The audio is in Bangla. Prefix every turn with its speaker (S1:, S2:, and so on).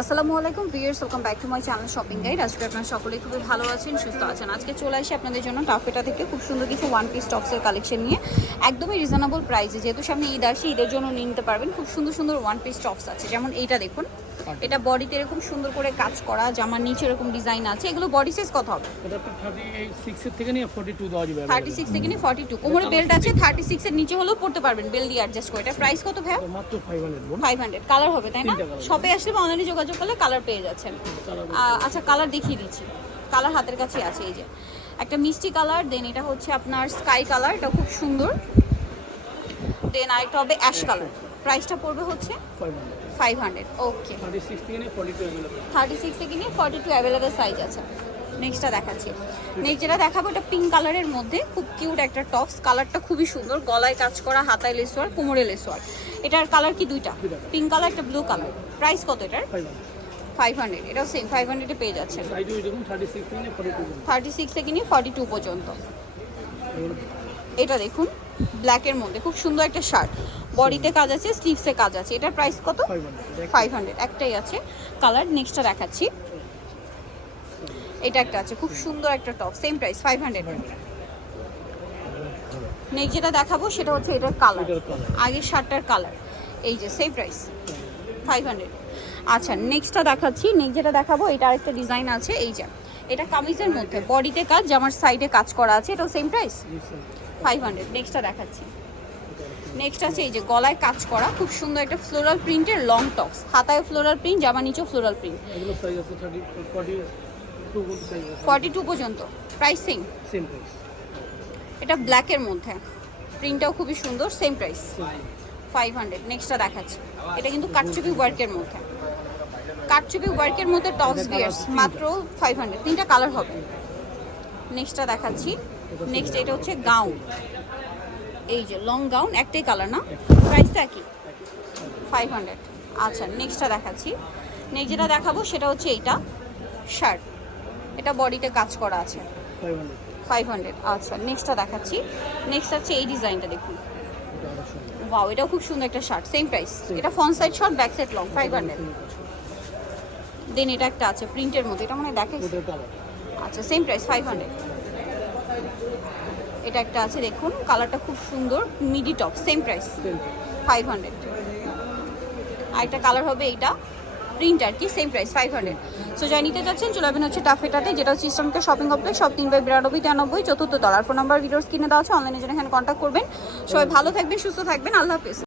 S1: আসসালামু আলাইকুম viewers welcome back to my channel shopping guide. আজকে আপনারা সকলেই খুবই ভালো আছেন, সুস্থ আছেন। আজকে চলে আসি আপনাদের জন্য টাফেটা থেকে খুব সুন্দর কিছু ওয়ান পিস টপসের কালেকশন নিয়ে। একদমই রিজনেবল প্রাইসে যেহেতু সামনে ঈদ আসছে ঈদের জন্য নিতে পারবেন। খুব সুন্দর সুন্দর ওয়ান পিস টপস আছে। যেমন এইটা দেখুন। এটা বডিতে এরকম সুন্দর করে কাজ করা জামার নিচে এরকম ডিজাইন আছে এগুলো বডি সাইজ কত হবে?
S2: এটা থার্টি এইট থেকে নিয়ে ফোর্টি টু দেওয়া যাবে
S1: থার্টি সিক্স থেকে নিয়ে ফর্টি টু কোমরে বেল্ট আছে থার্টি সিক্সের নিচে হলেও পড়তে পারবেন বেল দিয়ে অ্যাডজাস্ট করে। এটা প্রাইস কত ভাই
S2: মাত্র ফাইভ হান্ড্রেড বোন।
S1: ফাইভ হান্ড্রেড কালার হবে তাই না? শপে আসলে বা অনলাইনে যোগাযোগ করলে কালার পেয়ে যাচ্ছেন। আচ্ছা কালার দেখিয়ে দিচ্ছি। কালার হাতের কাছে আছে এই যে। একটা মিষ্টি কালার দেন এটা হচ্ছে আপনার স্কাই কালার এটা খুব সুন্দর। দেন আরেকটা হবে অ্যাশ কালার প্রাইসটা পড়বে হচ্ছে
S2: five hundred
S1: okay
S2: thirty six থেকে নিয়ে ফোর্টি টু অ্যাভেলেবল
S1: সাইজ আছে। নেক্সটটা দেখাচ্ছি। নেক্সট যেটা দেখাবো এটা পিঙ্ক কালারের মধ্যে খুব কিউট একটা টপস কালারটা খুবই সুন্দর গলায় কাজ করা হাতায় লেসওয়ার কোমরে লেসওয়ার এটার কালার কি দুইটা। পিঙ্ক কালার একটা ব্লু কালার প্রাইস কত এটার?
S2: ফাইভ হান্ড্রেড
S1: এটাও সেম ফাইভ হান্ড্রেডে পেয়ে
S2: টু
S1: থার্টি সিক্স থেকে নিয়ে ফর্টি টু পর্যন্ত। এটা দেখুন ব্ল্যাকের মধ্যে। খুব সুন্দর একটা শার্ট বডিতে কাজ আছে স্লিভসে কাজ আছে। এটার প্রাইস কত?
S2: ফাইভ হান্ড্রেড
S1: একটাই আছে। কালার নেক্সটটা দেখাচ্ছি। এটা একটা আছে খুব সুন্দর একটা top same price five hundred next যেটা দেখাবো সেটা হচ্ছে এটার কালার আগের শার্টটার কালার এই যে সেম প্রাইস ফাইভ হান্ড্রেড আচ্ছা নেক্সটটা দেখাচ্ছি। নেক্সট যেটা দেখাবো এটা আরেকটা ডিজাইন আছে এই যে। এটা কামিজের মধ্যে বডিতে কাজ জামার সাইডে কাজ করা আছে এটাও সেম প্রাইস ফাইভ হান্ড্রেড নেক্সটটা দেখাচ্ছি। নেক্সট আছে এই যে গলায় কাজ করা খুব সুন্দর একটা ফ্লোরাল প্রিন্টের লং টপস হাতায় ফ্লোরাল প্রিন্ট জামা নিচেও ফ্লোরাল প্রিন্ট
S2: ফোর্টি টু
S1: পর্যন্ত। প্রাইস সেম
S2: সেম
S1: এটা ব্ল্যাকের মধ্যে। প্রিন্টটাও খুবই সুন্দর সেম প্রাইস ফাইভ হান্ড্রেড নেক্সটটা দেখাচ্ছি। এটা কিন্তু কাটচুপি ওয়ার্কের মধ্যে। কাটচুপি ওয়ার্কের মধ্যে টপস বিয়ার্স মাত্র ফাইভ হান্ড্রেড তিনটা কালার হবে। নেক্সটটা দেখাচ্ছি। নেক্সট এটা হচ্ছে গাউন এই যে লং গাউন একটাই কালার না? প্রাইসটা কি ফাইভ হান্ড্রেড আচ্ছা নেক্সটটা দেখাচ্ছি। নেক্সট যেটা দেখাবো সেটা হচ্ছে এইটা। শার্ট এটা বডিতে কাজ করা আছে।
S2: ফাইভ হান্ড্রেড
S1: আচ্ছা নেক্সটটা দেখাচ্ছি। নেক্সট হচ্ছে এই ডিজাইনটা দেখুন। ওয়াও এটাও খুব সুন্দর একটা শার্ট সেম প্রাইস এটা front side short back side long five hundred then এটা একটা আছে প্রিন্টের মধ্যে এটা মানে দেখে আচ্ছা সেম প্রাইস ফাইভ হান্ড্রেড এটা একটা আছে দেখুন কালারটা খুব সুন্দর midi top same price five hundred আরেকটা কালার হবে এইটা প্রিন্ট আর কি same price five hundred so যাই নিতে যাচ্ছেন চলে আসবেন হচ্ছে টাফেটাতে যেটা হচ্ছে ইসলামকে শপিং কমপ্লেক্স সব তিন বাই বিরানব্বই তিরানব্বই চতুর্থ তলার ফোন নাম্বার ভিডিওস কিনে দেওয়া আছে অনলাইনে জন্য এখানে কন্ট্যাক্ট করবেন। সবাই ভালো থাকবেন সুস্থ থাকবেন আল্লাহ হাফিজ।